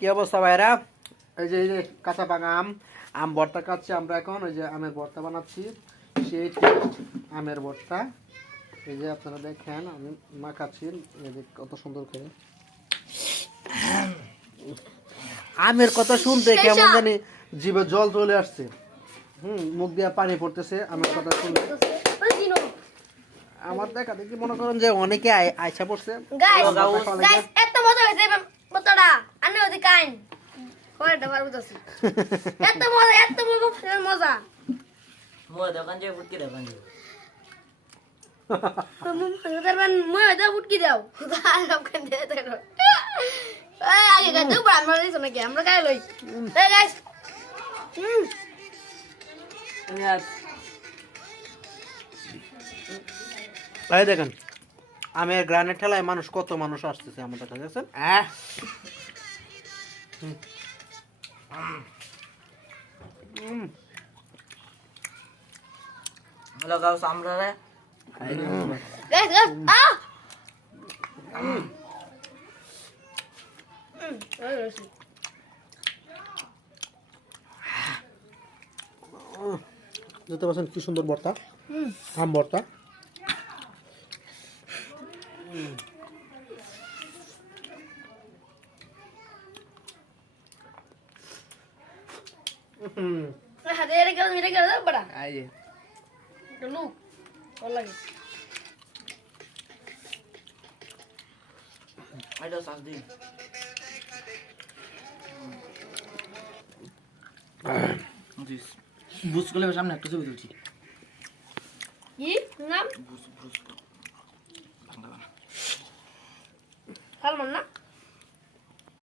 কি অবস্থা ভাইরা? এই যে কাঁচা পাকা আম ভর্তা খাচ্ছি আমরা এখন। ওই যে আমের ভর্তা বানাচ্ছি, সেই টেস্ট আমের ভর্তা। এই যে আপনারা দেখেন আমি মাখাচ্ছি, এই যে কত সুন্দর করে। আমের কথা শুনতে কেমন জানি জিভে জল চলে আসছে। মুখ দিয়ে পানি পড়তেছে আমের কথা শুনতে। আমার দেখা দেখি মনে করেন যে অনেকে আইসা পড়ছে। এত মজা হয়েছে বোতলটা আনে ওদি কাইন করে দেবার বুঝছি। এত মজা মই দোকান যে ফুটকি দোকান যে মই দা ফুটকি দাও দোকান দে দেখো আগে গাদু আমরা দিছ নাকি আমরা গায় লই এই গাইস এই দেখেন আমের গ্রানের ঠেলায় মানুষ, কত মানুষ আসতেছে আমাদের কাছে, দেখছেন? লাগাও সামরা রে গাইস দেখতে পাচ্ছেন কি সুন্দর ভর্তা, আম ভর্তা। হাতে এর গেল মিরে গেল বড়া এই যে লু ভালো লাগে আইডো সাস দি দিস বুস গলে সামনে একটা ছবি তুলছি। কি নাম বুস সালমান না